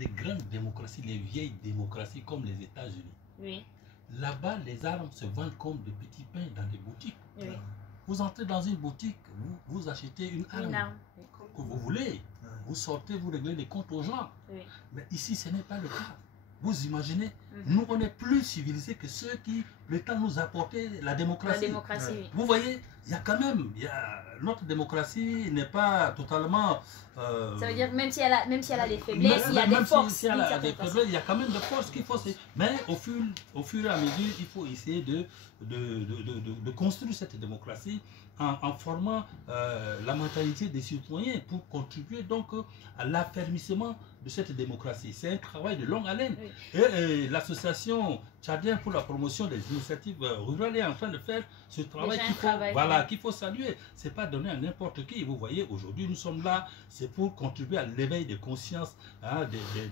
des grandes démocraties, les vieilles démocraties comme les États-Unis. Oui. Là-bas, les armes se vendent comme de petits pains dans des boutiques. Oui. Vous entrez dans une boutique, vous achetez une arme que vous voulez. Vous sortez, vous réglez les comptes aux gens. Oui. Mais ici, ce n'est pas le cas. Vous imaginez, nous, on est plus civilisés que ceux qui prétendent nous apporter la démocratie. La démocratie, oui. Vous voyez, il y a quand même, notre démocratie n'est pas totalement... ça veut dire, même si elle a des faiblesses, il y a des forces. Si elle a des faiblesses, il y a quand même des forces qu'il faut... Mais au fur et à mesure, il faut essayer de construire cette démocratie en formant la mentalité des citoyens pour contribuer donc à l'affermissement de cette démocratie. C'est un travail de longue haleine. Oui. Et l'association tchadienne pour la promotion des initiatives rurales est en train de faire ce travail qu'il faut saluer. Ce n'est pas donné à n'importe qui. Vous voyez, aujourd'hui, nous sommes là, c'est pour contribuer à l'éveil de conscience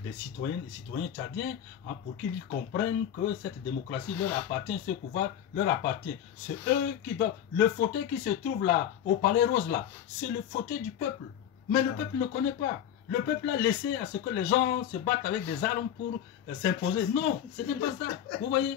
des citoyennes et citoyens tchadiens, pour qu'ils comprennent que cette démocratie leur appartient, ce pouvoir leur appartient. C'est eux qui doivent... Le fauteuil qui se trouve là, au Palais Rose, là, c'est le fauteuil du peuple. Mais le peuple ne connaît pas. Le peuple a laissé à ce que les gens se battent avec des armes pour s'imposer. Non, ce n'est pas ça. Vous voyez,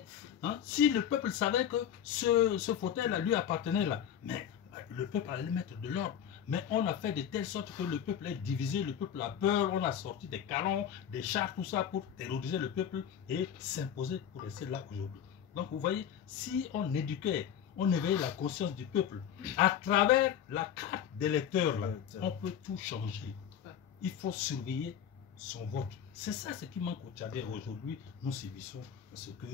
si le peuple savait que ce fauteuil-là lui appartenait là, mais le peuple allait mettre de l'ordre. Mais on a fait de telle sorte que le peuple est divisé, le peuple a peur, on a sorti des canons, des chars, tout ça pour terroriser le peuple et s'imposer pour rester là aujourd'hui. Donc vous voyez, si on éduquait, on éveillait la conscience du peuple, à travers la carte d'électeur, on peut tout changer. Il faut surveiller son vote. C'est ça ce qui manque au Tchadien aujourd'hui. Nous subissons ce que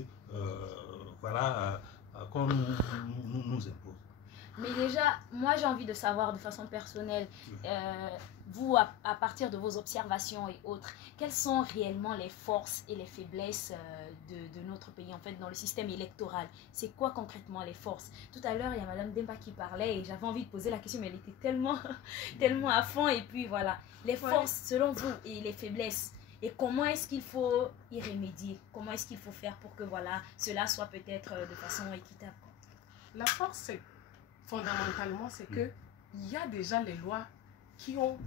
qu'on nous impose. Mais déjà, moi j'ai envie de savoir de façon personnelle, vous, à partir de vos observations et autres, quelles sont réellement les forces et les faiblesses de notre pays, en fait, dans le système électoral? C'est quoi concrètement les forces? Tout à l'heure, il y a Madame Demba qui parlait et j'avais envie de poser la question, mais elle était tellement, tellement à fond. Et puis voilà, les forces selon vous et les faiblesses. Et comment est-ce qu'il faut y remédier? Comment est-ce qu'il faut faire pour que voilà, cela soit peut-être de façon équitable? La force, c'est fondamentalement, c'est que il y a déjà les lois qui ont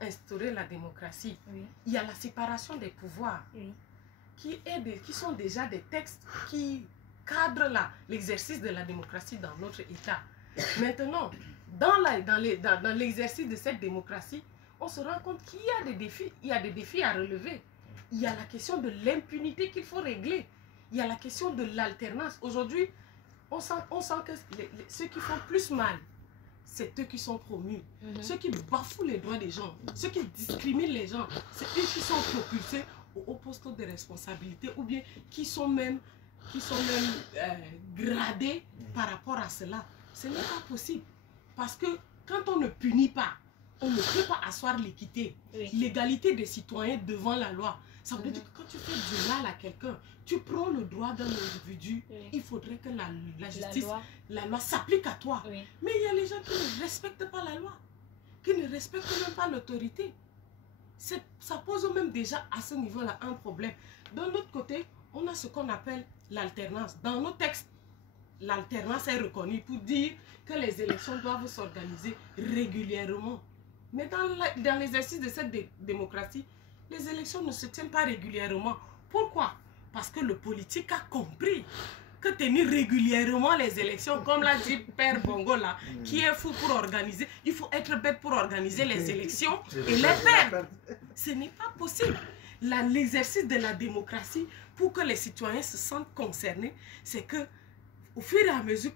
instauré la démocratie. Oui. Il y a la séparation des pouvoirs, qui sont déjà des textes qui cadrent l'exercice de la démocratie dans notre État. Maintenant, dans l'exercice de cette démocratie, on se rend compte qu'il y a des défis, à relever. Il y a la question de l'impunité qu'il faut régler. Il y a la question de l'alternance. Aujourd'hui, on sent que ceux qui font plus mal, c'est eux qui sont promus. Ceux qui bafouent les droits des gens, ceux qui discriminent les gens, c'est eux qui sont propulsés au poste de responsabilité ou bien qui sont même gradés par rapport à cela. Ce n'est pas possible. Parce que quand on ne punit pas, on ne peut pas asseoir l'équité, l'égalité des citoyens devant la loi. Ça veut dire que quand tu fais du mal à quelqu'un, tu prends le droit d'un individu, il faudrait que la justice, la loi s'applique à toi. Mais il y a les gens qui ne respectent pas la loi, qui ne respectent même pas l'autorité. Ça pose même déjà à ce niveau-là un problème. D'un autre côté, on a ce qu'on appelle l'alternance. Dans nos textes, l'alternance est reconnue pour dire que les élections doivent s'organiser régulièrement. Mais dans l'exercice de cette démocratie, les élections ne se tiennent pas régulièrement. Pourquoi? Parce que le politique a compris que tenir régulièrement les élections, comme l'a dit Père Bongo là, qui est fou pour organiser, il faut être bête pour organiser les élections et les perdre. Ce n'est pas possible. L'exercice de la démocratie, pour que les citoyens se sentent concernés, c'est que au fur et à mesure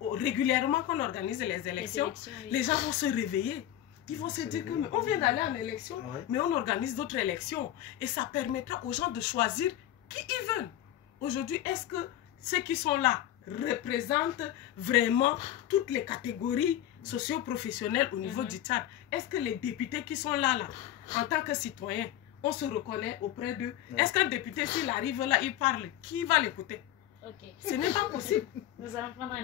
régulièrement qu'on organise les élections, les gens vont se réveiller. Ils vont se dire qu'on vient d'aller en élection, mais on organise d'autres élections. Et ça permettra aux gens de choisir qui ils veulent. Aujourd'hui, est-ce que ceux qui sont là représentent vraiment toutes les catégories socio-professionnelles au niveau du Tchad? Est-ce que les députés qui sont là, en tant que citoyens, on se reconnaît auprès d'eux? Est-ce qu'un député, s'il arrive là, il parle, qui va l'écouter? Ce n'est pas possible. Nous allons prendre un